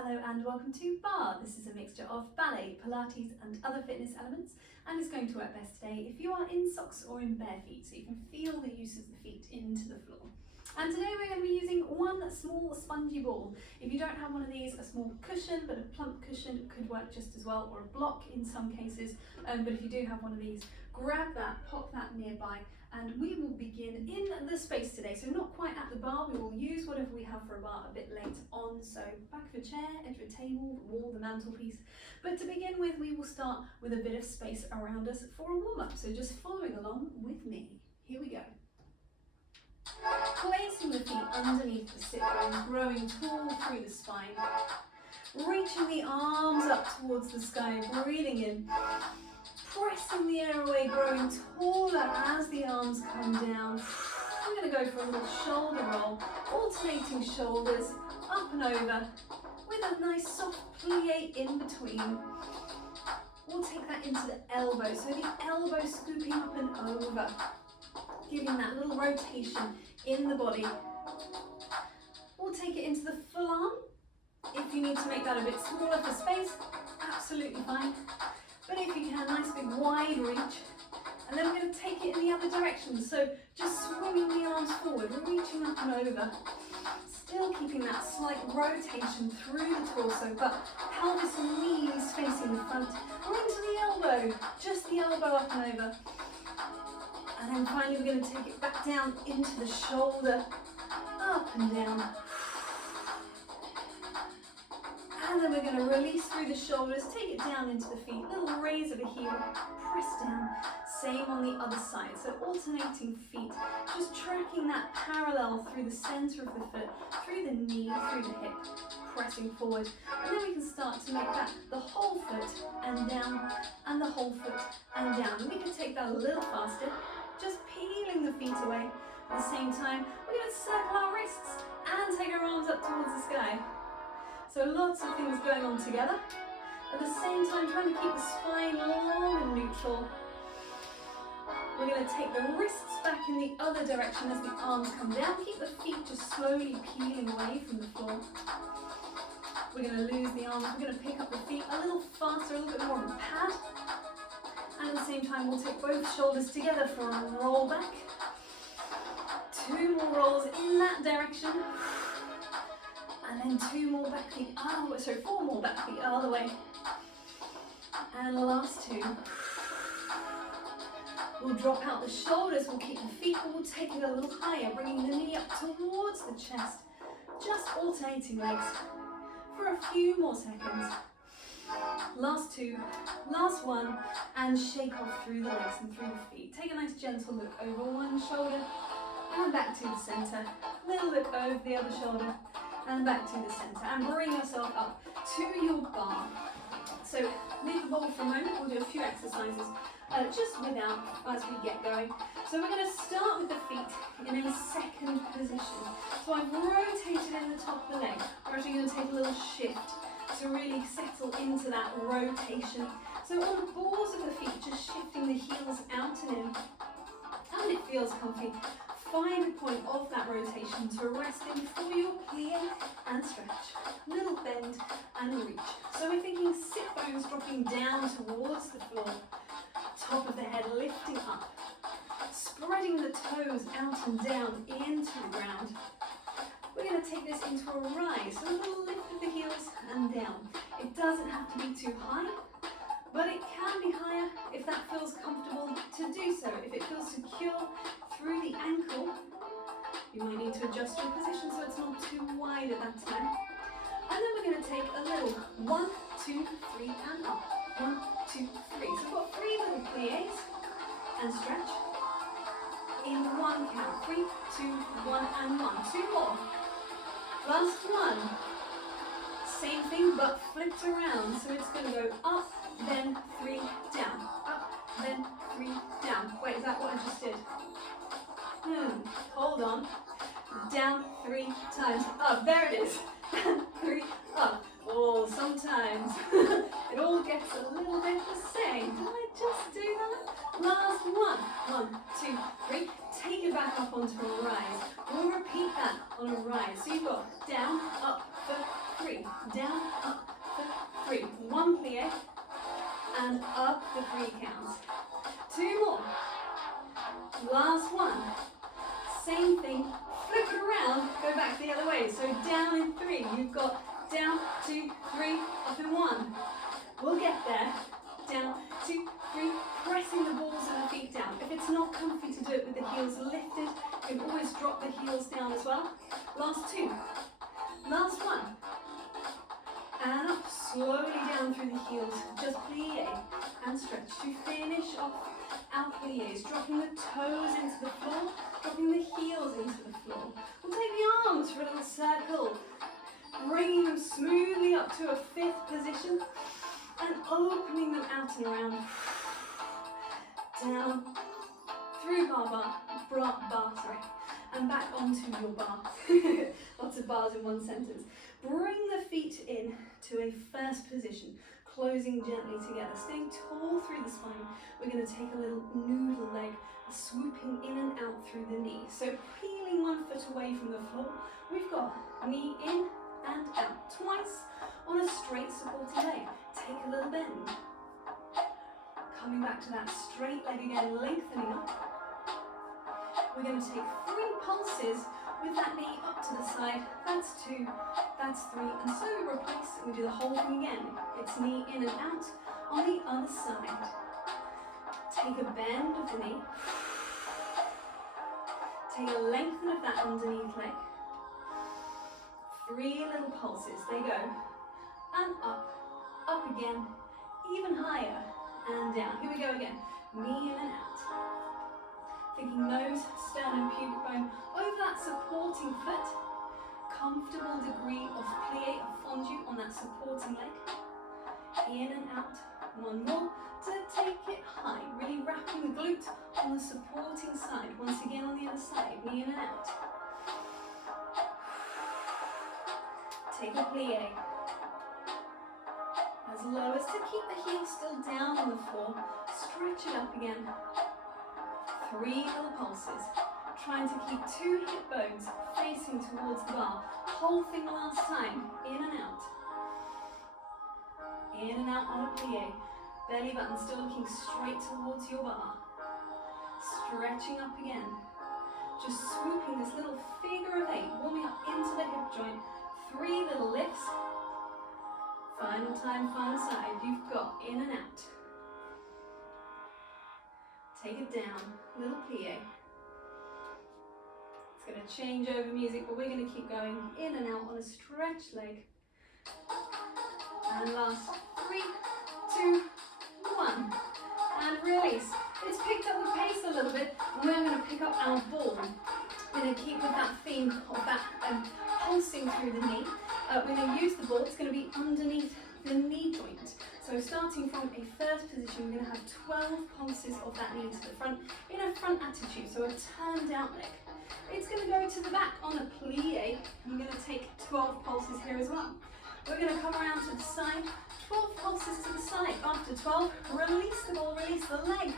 Hello and welcome to Barre. This is a mixture of ballet, Pilates and other fitness elements, and it's going to work best today if you are in socks or in bare feet, so you can feel the use of the feet into the floor. And today we're going to be using one small spongy ball. If you don't have one of these, a small cushion, but a plump cushion could work just as well, or a block in some cases. But if you do have one of these, grab that, pop that nearby, and we will begin in the space today. So not quite at the bar, we will use whatever we have for a bar a bit later on. So back of a chair, edge of a table, the wall, the mantelpiece. But to begin with, we will start with a bit of space around us for a warm-up. So just following along with me. Here we go. Placing the feet underneath the sit bones, growing tall through the spine. Reaching the arms up towards the sky, breathing in. Pressing the air away, growing taller as the arms come down. We're going to go for a little shoulder roll, alternating shoulders up and over with a nice soft plie in between. We'll take that into the elbow, so the elbow scooping up and over, giving that little rotation in the body. We'll take it into the full arm. If you need to make that a bit smaller for space, absolutely fine. But if you can, nice big wide reach. And then we're going to take it in the other direction. So just swinging the arms forward, reaching up and over. Still keeping that slight rotation through the torso, but pelvis and knees facing the front. Or into the elbow, just the elbow up and over. And then finally we're going to take it back down into the shoulder, up and down. And then we're going to release through the shoulders, take it down into the feet, little raise of a heel, press down. Same on the other side, so alternating feet, just tracking that parallel through the center of the foot, through the knee, through the hip, pressing forward. And then we can start to make that the whole foot and down, and the whole foot and down. And we can take that a little faster, just peeling the feet away. At the same time, we're going to circle our wrists and take our arms up towards the sky. So lots of things going on together. At the same time, trying to keep the spine long and neutral. We're going to take the wrists back in the other direction as the arms come down. Keep the feet just slowly peeling away from the floor. We're going to lose the arms. We're going to pick up the feet a little faster, a little bit more of a pad. And at the same time, we'll take both shoulders together for a roll back. 2 more rolls in that direction. And then 2 more back the other way, sorry, 4 more back the other way. And the last 2. We'll drop out the shoulders, we'll keep the feet, but we'll take it a little higher, bringing the knee up towards the chest. Just alternating legs for a few more seconds. Last 2, last 1, and shake off through the legs and through the feet. Take a nice gentle look over one shoulder and back to the center. Little look over the other shoulder and back to the center, and bring yourself up to your bar. So leave the ball for a moment, we'll do a few exercises just without as we get going. So we're going to start with the feet in a second position. So I've rotated in the top of the leg. We're actually going to take a little shift to really settle into that rotation. So on the balls of the feet, just shifting the heels out and in, and it feels comfy. Find a point of that rotation to rest in for your plie and stretch. Little bend and reach. So we're thinking sit bones dropping down towards the floor. Top of the head lifting up. Spreading the toes out and down into the ground. We're going to take this into a rise. So a little lift of the heels and down. It doesn't have to be too high, but it can be higher if that feels comfortable to do so. If it feels secure through the ankle, you might need to adjust your position so it's not too wide at that time. And then we're going to take a little 1, 2, 3 and up. 1, 2, 3. So we've got 3 little plies and stretch in 1 count. 3, 2, 1 and 1. 2 more. Last 1. Same thing but flipped around. So it's going to go up, then 3 down. Up, then 3 down. Wait, is that what I just did? Hold on. Down 3 times. Up. There it is. And 3 up. Oh, sometimes it all gets a little bit the same. Did I just do that? Last 1. 1, 2, 3. Take it back up onto a rise. We'll repeat that on a rise. So you've got down, up, for 3, down, up for 3, 1 plie, and up for 3 counts. 2 more. Last one. Same thing, flip it around, go back the other way. So down in 3, you've got down, 2, 3, up in 1. We'll get there. Down, 2, 3, pressing the balls of the feet down. If it's not comfy to do it with the heels lifted, you can always drop the heels down as well. Last 2. Last 1. And up, slowly down through the heels. Just plie and stretch to finish off our plies. Dropping the toes into the floor, dropping the heels into the floor. We'll take the arms for a little circle, bringing them smoothly up to a 5th position and opening them out and around. Down, through bar, and back onto your bar. Lots of bars in one sentence. Bring the feet in to a 1st position, closing gently together, staying tall through the spine. We're going to take a little noodle leg, swooping in and out through the knee. So peeling 1 foot away from the floor, we've got knee in and out twice on a straight supported leg. Take a little bend. Coming back to that straight leg again, lengthening up. We're going to take 3 pulses with that knee up to the side. That's 2, that's 3, and so we replace and we do the whole thing again. It's knee in and out on the other side. Take a bend of the knee. Take a lengthen of that underneath leg. 3 little pulses, they go. And up again, even higher, and down. Here we go again. Knee in and out. Thinking nose, sternum, pubic bone over that supporting foot. Comfortable degree of plie, of fondue on that supporting leg. In and out. 1 more to take it high. Really wrapping the glute on the supporting side. Once again on the other side. Knee in and out. Take a plie. As low as to keep the heel still down on the floor. Stretch it up again. 3 little pulses. Trying to keep 2 hip bones facing towards the bar. Whole thing last time. In and out. In and out on a plie. Belly button still looking straight towards your bar. Stretching up again. Just swooping this little figure of 8. Warming up into the hip joint. 3 little lifts. Final time, final side. You've got in and out. Take it down, little plie. It's going to change over music, but we're going to keep going in and out on a stretched leg. And last 3, 2, 1. And release. It's picked up the pace a little bit, and we're going to pick up our ball. We're going to keep with that theme of that pulsing through the knee. We're going to use the ball. It's going to be underneath the knee joint. So starting from a 3rd position, we're going to have 12 pulses of that knee to the front in a front attitude, so a turned out leg. It's going to go to the back on a plie. I'm going to take 12 pulses here as well. We're going to come around to the side, 12 pulses to the side. After 12, release the ball, release the leg.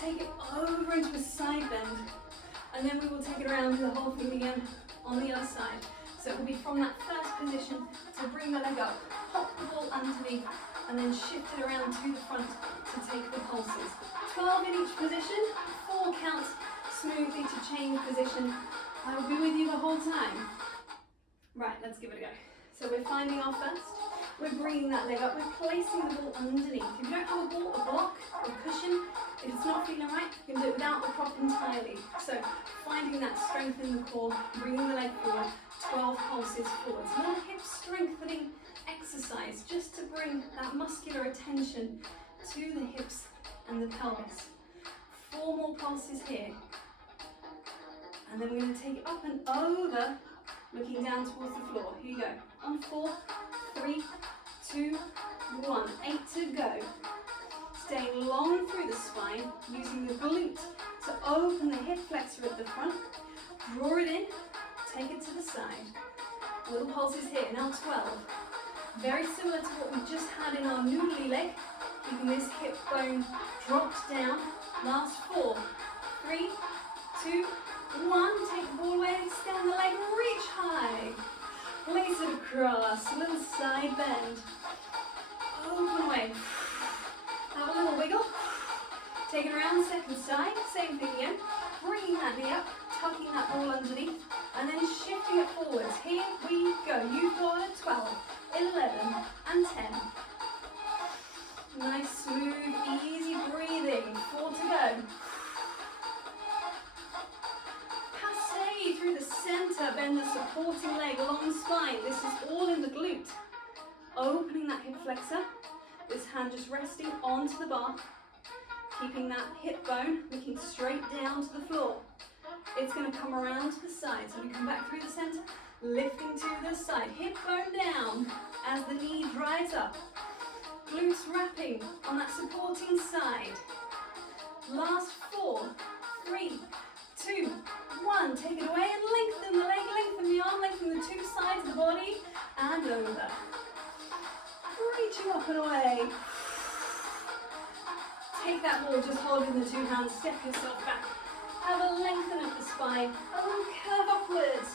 Take it over into a side bend, and then we will take it around to the whole thing again on the other side. So it will be from that 1st position to bring the leg up, pop the ball underneath, and then shift it around to the front to take the pulses. 12 in each position, 4 counts smoothly to change position. I will be with you the whole time. Right, let's give it a go. So we're finding our 1st, we're bringing that leg up, we're placing the ball underneath. If you don't have a ball, a block, a cushion, if it's not feeling right, you can do it without the prop entirely. So finding that strength in the core, bringing the leg forward, 12 pulses forwards. More hip strengthening exercise just to bring that muscular attention to the hips and the pelvis. 4 more pulses here. And then we're going to take it up and over, looking down towards the floor. Here you go. On 4, 3, 2, 1. 8 to go. Staying long through the spine, using the glute to open the hip flexor at the front. Draw it in, take it to the side. Little pulses here, now 12. Very similar to what we just had in our noodly leg. Keeping this hip bone dropped down. Last 4, 3, 2, 1. Take the ball away, extend the leg, reach high. Place it across, a little side bend. Open away. Have a little wiggle. Take it around the second side, same thing again. Bringing that knee up, tucking that ball underneath, and then shifting it forwards. Here we go. You've got a 12, 11, and 10. Nice, smooth, easy breathing. 4 to go. Passe through the center. Bend the supporting leg along the spine. This is all in the glute. Opening that hip flexor. This hand just resting onto the bar. Keeping that hip bone looking straight down to the floor. It's going to come around to the side. So we come back through the center, lifting to the side. Hip bone down as the knee drives up. Glutes wrapping on that supporting side. Last 4, 3, 2, 1. Take it away and lengthen the leg, lengthen the arm, lengthen the 2 sides of the body, and over. Reaching up and away. Take that ball, just hold it in the 2 hands, step yourself back. Have a lengthen of the spine, a little curve upwards.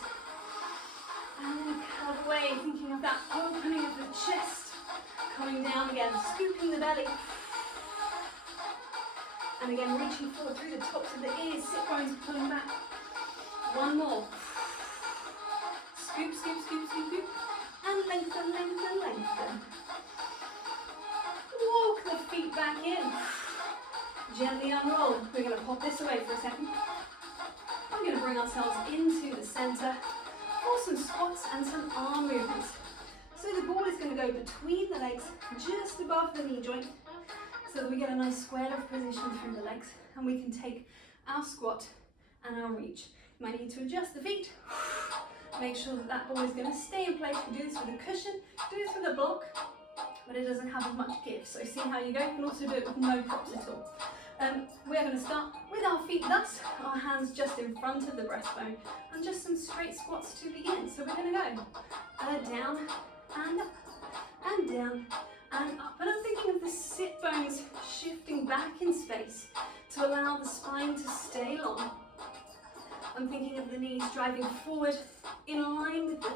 And then curve away, thinking of that opening of the chest. Coming down again, scooping the belly. And again, reaching forward through the tops of the ears, sit bones pulling back. One more. Scoop, scoop, scoop, scoop, scoop. And lengthen, lengthen, lengthen. Walk the feet back in. Gently unroll. We're going to pop this away for a second. We're going to bring ourselves into the center for some squats and some arm movements. So the ball is going to go between the legs, just above the knee joint, so that we get a nice squared off position through the legs, and we can take our squat and our reach. You might need to adjust the feet. Make sure that that ball is going to stay in place. You can do this with a cushion, do this with a block, but it doesn't have as much give. So see how you go. You can also do it with no props at all. We are going to start with our feet thus, our hands just in front of the breastbone, and just some straight squats to begin. So we're going to go down and up, and down and up. And I'm thinking of the sit bones shifting back in space to allow the spine to stay long. I'm thinking of the knees driving forward in line with the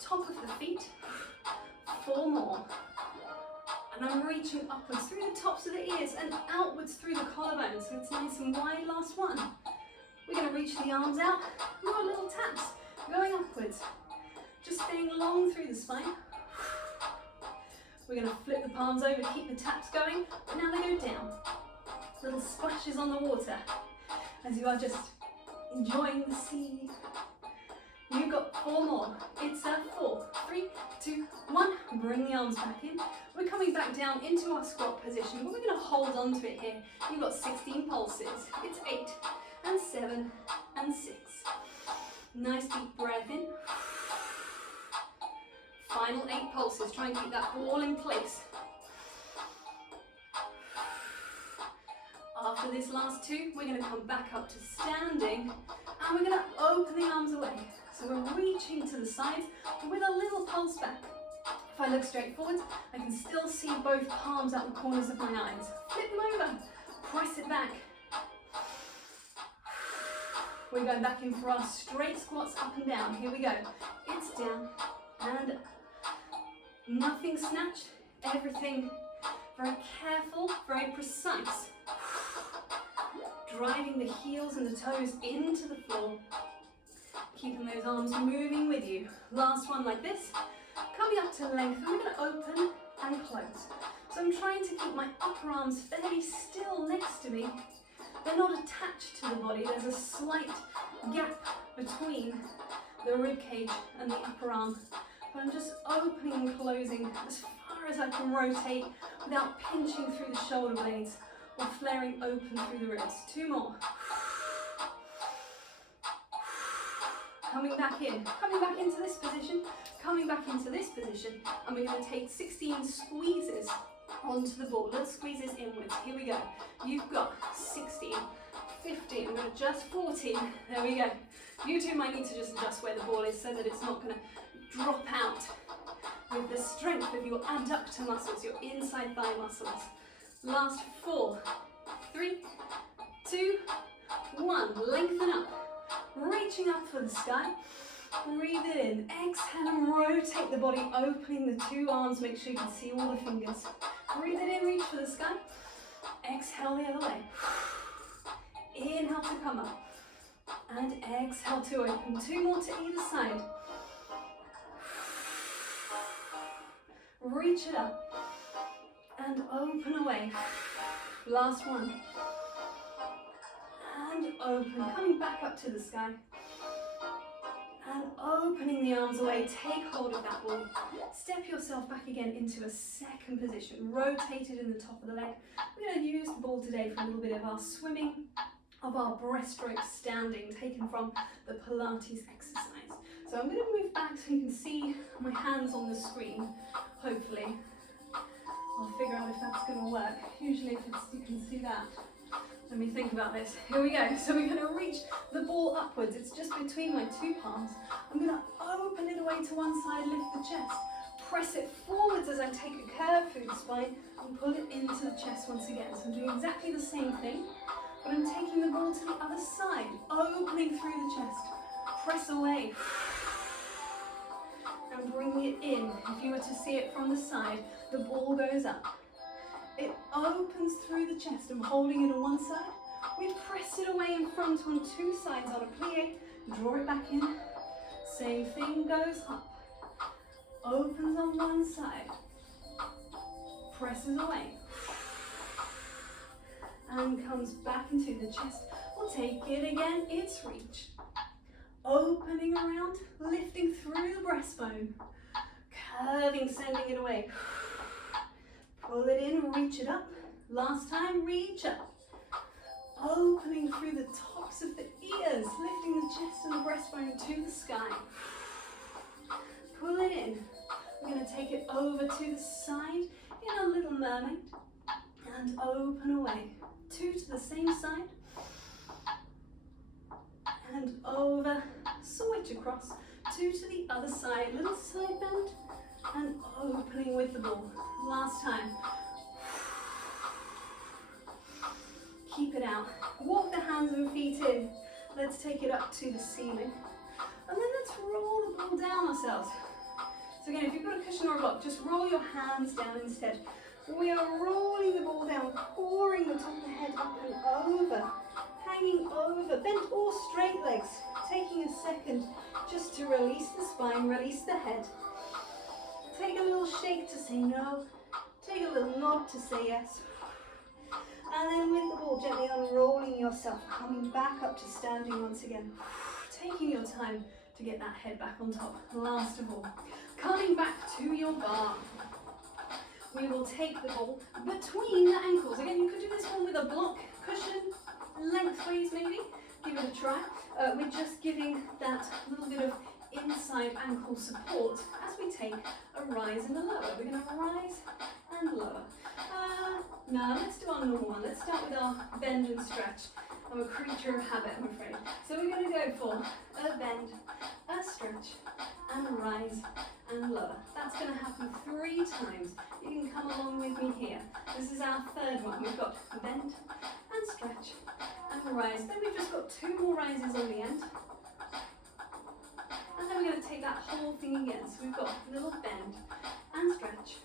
top of the feet. 4 more. And I'm reaching upwards through the tops of the ears and outwards through the collarbone, so it's nice and wide. Last one. We're going to reach the arms out, more little taps, going upwards. Just staying long through the spine. We're going to flip the palms over, keep the taps going, but now they go down. Little splashes on the water as you are just enjoying the sea. You've got 4 more. It's a 4, 3, 2, 1. Bring the arms back in. We're coming back down into our squat position, but we're going to hold on to it here. You've got 16 pulses. It's 8 and 7 and 6. Nice deep breath in. Final 8 pulses. Try and keep that ball in place. After this last 2, we're going to come back up to standing, and we're going to open the arms away. So we're reaching to the sides with a little pulse back. If I look straight forward, I can still see both palms out the corners of my eyes. Flip them over, press it back. We're going back in for our straight squats up and down. Here we go. It's down and up. Nothing snatched, everything very careful, very precise. Driving the heels and the toes into the floor. Keeping those arms moving with you. Last one like this. Coming up to length, and we're going to open and close. So I'm trying to keep my upper arms fairly still next to me. They're not attached to the body. There's a slight gap between the rib cage and the upper arm. But I'm just opening and closing as far as I can rotate without pinching through the shoulder blades or flaring open through the ribs. 2 more. Coming back into this position, coming back into this position, and we're going to take 16 squeezes onto the ball. Little squeezes inwards. Here we go. You've got 16, 15, I'm going to adjust 14. There we go. You two might need to just adjust where the ball is so that it's not going to drop out with the strength of your adductor muscles, your inside thigh muscles. Last 4, 3, 2, 1. Lengthen up. Reaching up for the sky. Breathe it in. Exhale and rotate the body, opening the two arms. Make sure you can see all the fingers. Breathe it in, reach for the sky. Exhale the other way. Inhale to come up. And exhale to open. Two more to either side. Reach it up. And open away. Last one. And open. Coming back up to the sky. And opening the arms away, take hold of that ball. Step yourself back again into a second position. Rotate it in the top of the leg. We're going to use the ball today for a little bit of our swimming, of our breaststroke standing, taken from the Pilates exercise. So I'm going to move back so you can see my hands on the screen, hopefully. I'll figure out if that's going to work. Usually if you can see that. Let me think about this. Here we go. So we're going to reach the ball upwards. It's just between my two palms. I'm going to open it away to one side, lift the chest. Press it forwards as I take a curve through the spine and pull it into the chest once again. So I'm doing exactly the same thing, but I'm taking the ball to the other side, opening through the chest. Press away. And bring it in. If you were to see it from the side, the ball goes up. It opens through the chest. I'm holding it on one side. We've pressed it away in front on two sides on a plie. Draw it back in. Same thing, goes up. Opens on one side. Presses away. And comes back into the chest. We'll take it again. It's reach. Opening around, lifting through the breastbone. Curving, sending it away. Pull it in, reach it up. Last time, reach up. Opening through the tops of the ears, lifting the chest and the breastbone to the sky. Pull it in. We're going to take it over to the side in a little mermaid. And open away. Two to the same side. And over, switch across. Two to the other side, little side bend. And opening with the ball. Last time. Keep it out. Walk the hands and feet in. Let's take it up to the ceiling. And then let's roll the ball down ourselves. So again, if you've got a cushion or a block, just roll your hands down instead. We are rolling the ball down, pouring the top of the head up and over. Hanging over, bent or straight legs. Taking a second just to release the spine, release the head. Take a little shake to say no. Take a little nod to say yes. And then with the ball gently unrolling yourself, coming back up to standing once again. Taking your time to get that head back on top. Last of all, coming back to your barre. We will take the ball between the ankles. Again, you could do this one with a block, cushion, lengthways maybe. Give it a try. We're just giving that little bit of inside ankle support as we take a rise and a lower. We're going to rise and lower. Now let's do our normal one. Let's start with our bend and stretch. I'm a creature of habit, I'm afraid. So we're going to go for a bend, a stretch, and rise and lower. That's going to happen 3 times. You can come along with me here. This is our third one. We've got bend and stretch and rise. Then we've just got 2 more rises on the end. And then we're going to take that whole thing again. So we've got a little bend and stretch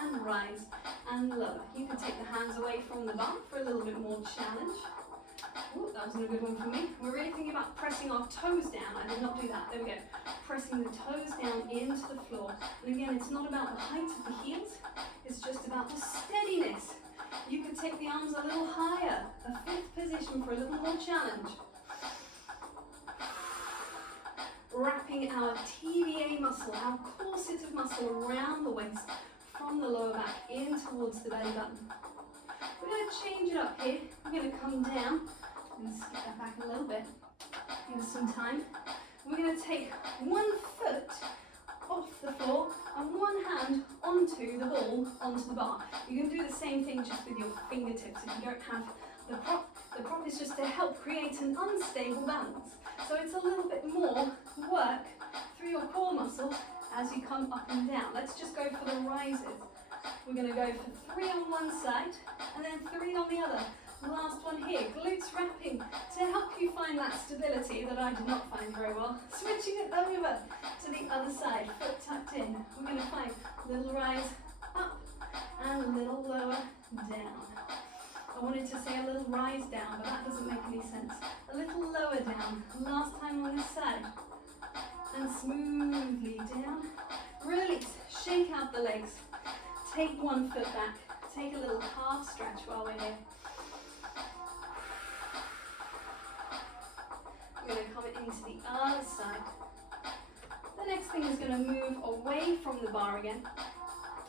and rise and lower. You can take the hands away from the bar for a little bit more challenge. Ooh, that wasn't a good one for me. We're really thinking about pressing our toes down. I did not do that. There we go. Pressing the toes down into the floor. And again, it's not about the height of the heels. It's just about the steadiness. You could take the arms a little higher. A 5th position for a little more challenge. Wrapping our TVA muscle, our corset of muscle around the waist, from the lower back in towards the belly button. We're going to change it up here. We're going to come down and skip that back a little bit. Give us some time. We're going to take one foot off the floor and one hand onto the ball, onto the bar. You can do the same thing just with your fingertips if you don't have the prop. The prop is just to help create an unstable balance. So it's a little bit more work through your core muscles as you come up and down. Let's just go for the rises. We're going to go for 3 on one side and then 3 on the other. Last one here, glutes wrapping to help you find that stability that I did not find very well. Switching it over to the other side, foot tucked in. We're going to find a little rise up and a little lower down. I wanted to say a little rise down, but that doesn't make any sense. A little lower down. Last time on this side. And smoothly down. Release. Shake out the legs. Take one foot back. Take a little calf stretch while we're here. We're going to come into the other side. The next thing is going to move away from the bar again.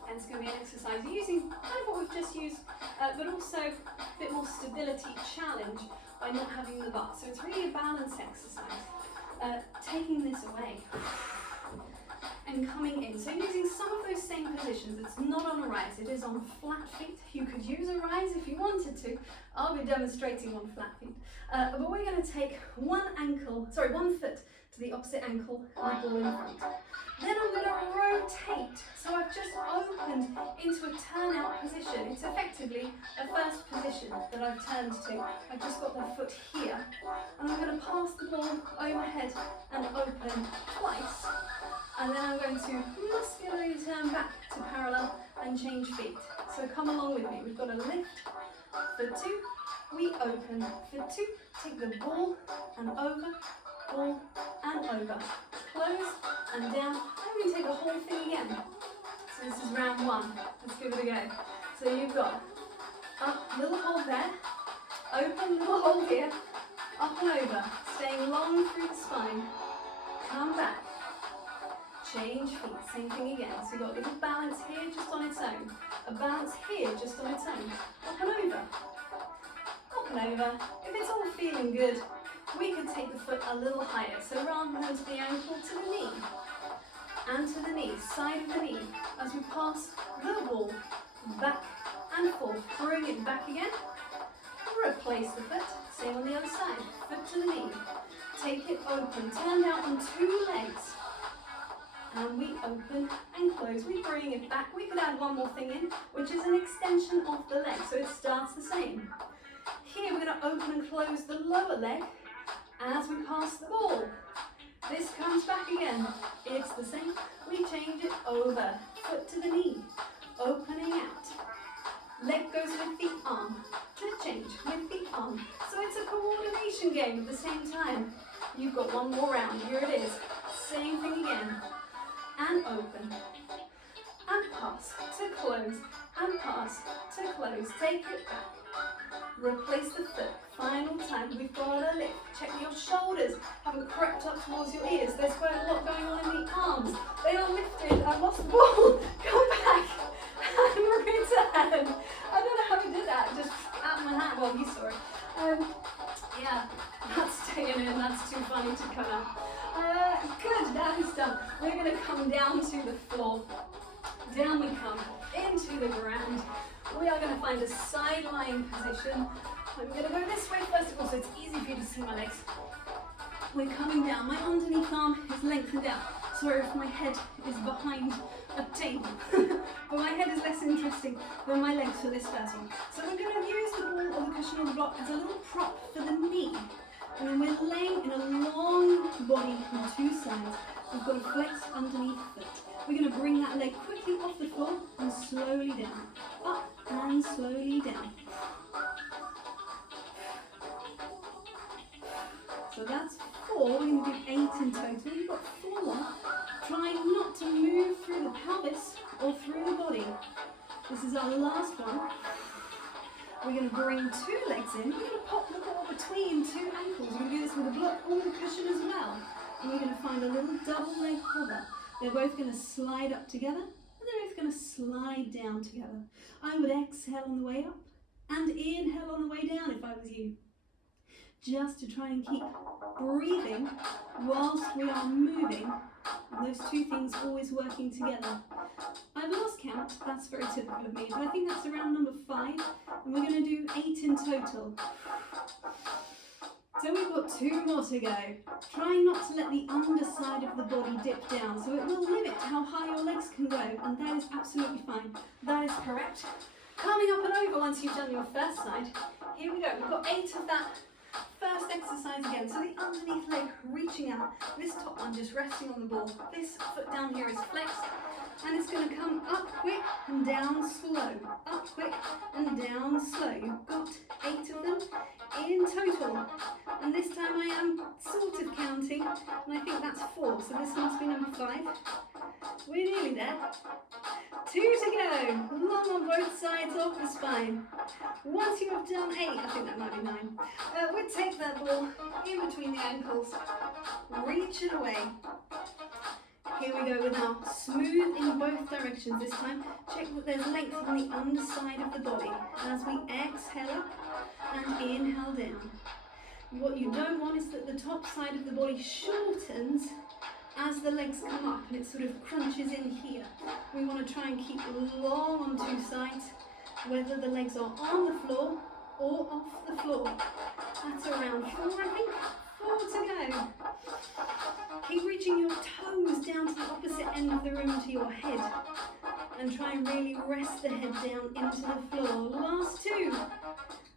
And it's going to be an exercise using kind of what we've just used, but also a bit more stability challenge by not having the bar. So it's really a balance exercise. Taking this away and coming in. So using some of those same positions. It's not on a rise, it is on flat feet. You could use a rise if you wanted to. I'll be demonstrating on flat feet. But we're going to take one foot to the opposite ankle and ball in front. Then I'm going to rotate. So I've just opened into a turnout position. It's effectively a first position that I've turned to. I've just got the foot here. And I'm going to pass the ball overhead and open twice. And then I'm going to muscularly turn back to parallel and change feet. So come along with me. We've got a lift for 2. We open for 2. Take the ball and over. Ball and over. Close and down. And we can take the whole thing again. So this is round 1. Let's give it a go. So you've got up, little hold there. Open, little hold here. Up and over. Staying long through the spine. Come back. Change feet. Same thing again. So you've got a little balance here just on its own. A balance here just on its own. Up and over. Up and over. If it's all feeling good, we could take the foot a little higher. So rather than to the ankle, to the knee. And to the knee, side of the knee. As we pass the ball back and forth. Bring it back again. Replace the foot. Same on the other side. Foot to the knee. Take it open. Turn down on 2 legs. And we open and close. We bring it back. We could add one more thing in, which is an extension of the leg. So it starts the same. Here we're going to open and close the lower leg as we pass the ball. This comes back again. It's the same. We change it over. Foot to the knee. Opening out. Leg goes with the arm. To change with the arm. So it's a coordination game at the same time. You've got one more round. Here it is. Same thing again. And open. And pass. To close. And pass. To close. Take it back. Replace the foot. Final time. We've got a lift. Check your shoulders haven't crept up towards your ears. There's quite a lot going on in the arms. They are lifted. I've lost the ball. Come back and return. I don't know how we did that. Just out my hand. Well, you saw it. Yeah, that's staying in. That's too funny to cut out. Good. That is done. We're going to come down to the floor. Down we come. Into the ground. We are going to find a side lying position. I'm going to go this way first of all so it's easy for you to see my legs. We're coming down. My underneath arm is lengthened out. Sorry if my head is behind a table. But my head is less interesting than my legs for this first one. So we're going to use the ball or the cushion or the block as a little prop for the knee. And then we're laying in a long body on 2 sides. We've got a flex underneath foot. We're going to bring that leg quickly off the floor and slowly down. Up and slowly down. So that's 4. We're going to do 8 in total. You've got 4 more. Try not to move through the pelvis or through the body. This is our last one. We're going to bring 2 legs in. We're going to pop the ball between 2 ankles. We're going to do this with a block or the cushion as well. And we're going to find a little double leg hover. They're both going to slide up together and they're both going to slide down together. I would exhale on the way up and inhale on the way down if I was you. Just to try and keep breathing whilst we are moving. And those 2 things always working together. I've lost count, that's very typical of me, but I think that's around number 5. And we're going to do 8 in total. So we've got 2 more to go. Try not to let the underside of the body dip down, so it will limit how high your legs can go, and that is absolutely fine. That is correct. Coming up and over once you've done your first side. Here we go. We've got 8 of that first exercise again. So the underneath leg reaching out. This top one just resting on the ball. This foot down here is flexed. And it's going to come up quick and down slow. Up quick and down slow. You've got 8 of them in total. And this time I am sort of counting. And I think that's 4. So this must be number 5. We're nearly there. 2 to go. Long on both sides of the spine. Once you have done 8, I think that might be 9. We'll take that ball in between the ankles. Reach it away. Here we go with now smooth in both directions. This time, check that there's length on the underside of the body as we exhale up and inhale down. What you don't want is that the top side of the body shortens as the legs come up and it sort of crunches in here. We want to try and keep long on 2 sides, whether the legs are on the floor or off the floor. That's around 4, I think. 4 to go. Keep reaching your toes down to the opposite end of the room to your head and try and really rest the head down into the floor. Last 2,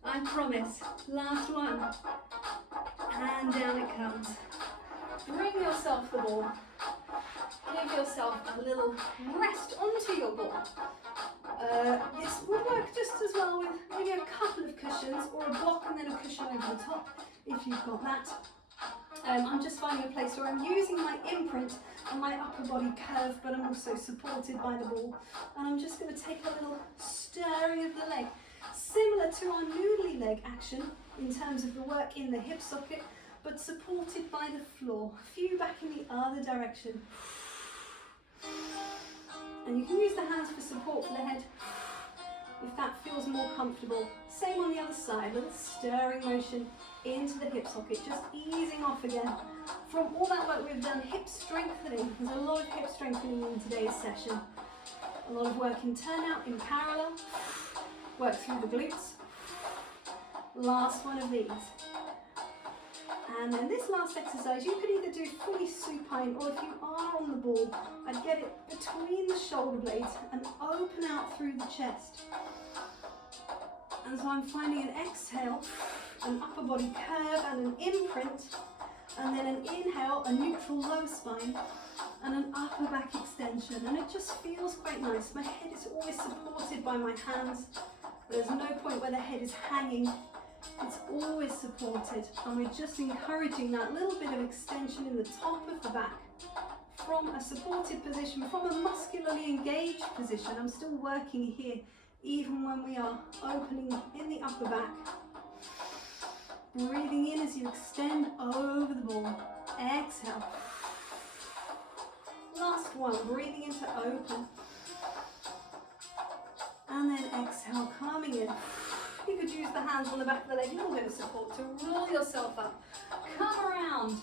I promise. Last 1. And down it comes. Bring yourself the ball. Give yourself a little rest onto your ball. This would work just as well with maybe a couple of cushions or a block and then a cushion over the top if you've got that. I'm just finding a place where I'm using my imprint on my upper body curve, but I'm also supported by the ball. And I'm just going to take a little stirring of the leg, similar to our noodly leg action in terms of the work in the hip socket, but supported by the floor. A few back in the other direction. And you can use the hands for support for the head if that feels more comfortable. Same on the other side, little stirring motion into the hip socket, just easing off again. From all that work we've done, hip strengthening. There's a lot of hip strengthening in today's session. A lot of work in turnout, in parallel, work through the glutes. Last one of these. And then this last exercise, you could either do fully supine, or if you are on the ball, I'd get it between the shoulder blades and open out through the chest. And so I'm finding an exhale, an upper body curve and an imprint, and then an inhale, a neutral low spine, and an upper back extension. And it just feels quite nice. My head is always supported by my hands. There's no point where the head is hanging. It's always supported, and we're just encouraging that little bit of extension in the top of the back from a supported position, from a muscularly engaged position. I'm still working here, even when we are opening in the upper back. Breathing in as you extend over the ball. Exhale. Last one, breathing in to open. And then exhale, coming in. You could use the hands on the back of the leg, a little bit of support to roll yourself up. Come around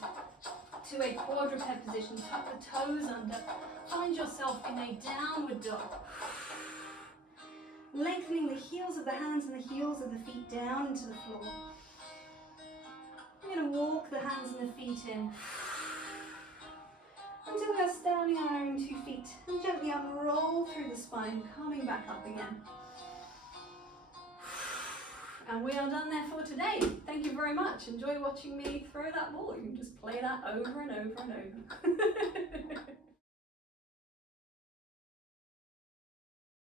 to a quadruped position, tuck the toes under. Find yourself in a downward dog. Lengthening the heels of the hands and the heels of the feet down into the floor. We're going to walk the hands and the feet in until we are standing on our own 2 feet and gently unroll through the spine, coming back up again. And we are done there for today. Thank you very much. Enjoy watching me throw that ball. You can just play that over and over and over.